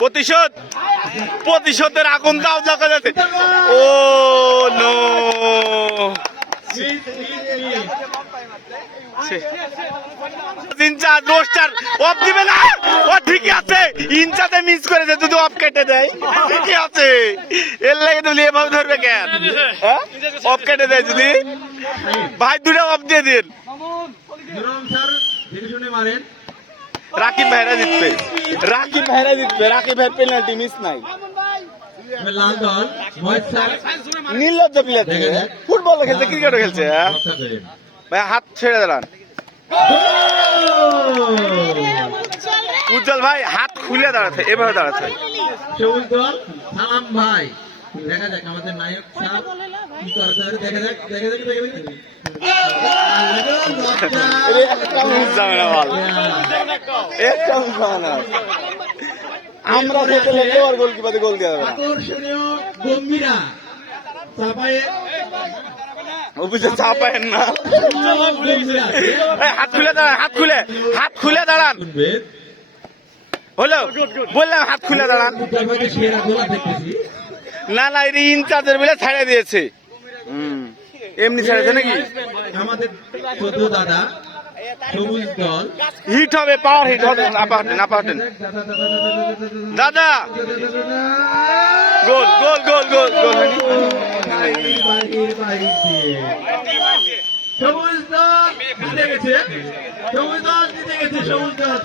প্রতিশোধ, প্রতিশোধের আগুন দাও দেখা যাচ্ছে। ও নো, ইনচার্জ রোস্টার অফ দিবে না। ও ঠিকই আছে, ইনচার্জে মিস করেছে, যদি অফ কেটে দেয় ঠিকই আছে। এর লাগে তুমি এভাবে ধরবে কেন? অফ কেটে দেয় যদি, ভাই দুটো অফ দিয়ে দিন। রাকিব ভাইরা জিতবে, রাকিব ভাইরা জিতবে, রাকিব ভাই পেনাল্টি মিস নাই। নির্লজ্জ প্লেয়ার, ফুটবল খেলছে, ক্রিকেটও খেলছে। ভাই হাত ছেড়ে দাঁড়ান, উজ্জ্বল ভাই হাত খুলে দাঁড়াতে, এভাবে দাঁড়াতে। সালাম ভাই, দেখা যাক আমাদের নায়ক সাহেব কি করতে পারে, দেখা যাক, দেখা যাক, দেখা যাক। আমরা গোলকিপারে গোল দেওয়া যাবে না। আকর্ষণীয় গম্ভীরা চাপায়ে চাপায়েন না, হাত খুলে দাঁড়ান, হাত খুলে, হাত খুলে দাঁড়ান। হলো বললাম হাত খুলে দাঁড়ান। না না, এর ইনচার্জের বেলা ছাড়িয়ে দিয়েছে। এমনি ছেড়েছে নাকি? আমাদের ছোট দাদা সবুজ দল হিট হবে, পাওয়ার হিট হবে। না পাওয়ার, না পাওয়ার দাদা, গোল গোল গোল গোল গোল। সবুজ দল জিতে গেছে, সবুজ দল জিতে গেছে, সবুজ দল।